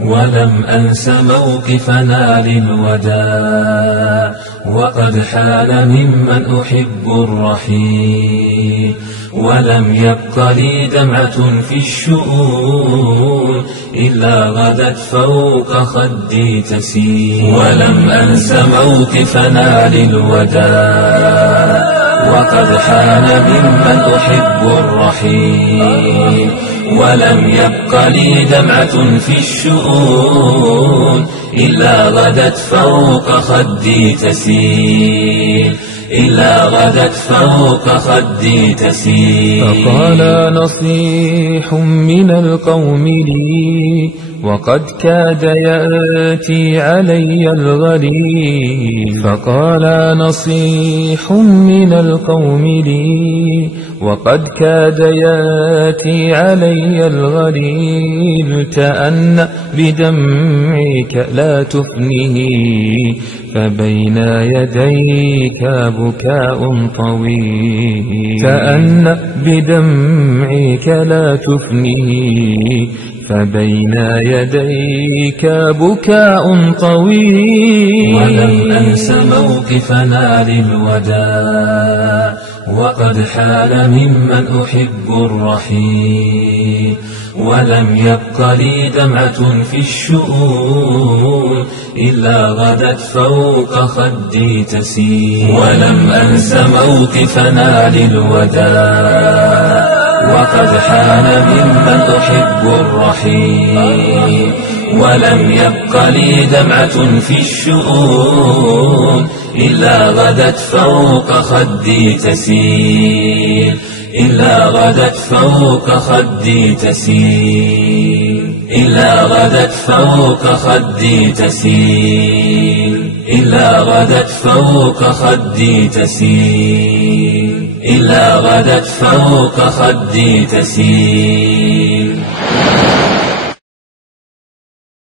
ولم أنس موقفنا للوداع وقد حال ممن أحب الرحيل، ولم يبق لي دمعة في الشؤون إلا غدت فوق خدي تسيل. ولم أنس موقفنا للوداع وقد حان ممن أحب الرحيل، ولم يبق لي دمعة في الشؤون إلا غدت فوق خدي تسيل، إلا غدت فوق خدي تسيل. فقال نصيح من القوم لي وقد كاد يأتي علي الغليل. فقال نصيح من القوم لي وقد كاد يأتي علي الغليل، تأن بدمعك لا تفنه فبين يديك بكاء طويل. تأن بدمعك لا تفنه فبين يديك بكاء طويل. ولم أنس موقفنا للوداع وقد حال ممن أحب الرحيل، ولم يبق لي دمعة في الشؤون إلا غدت فوق خدي تسيل. ولم أنس موقفنا للوداع وقد حان ممن أحب الرحيل، ولم يبق لي دمعة في الشؤون إلا غدت فوق خدي تسيل، إلا غدت فوق خدي تسيل، إلا غدت فوق خدي تسيل، إلا غدت فوق خدي تسيل، إلا غدت فوق خدي تسيل.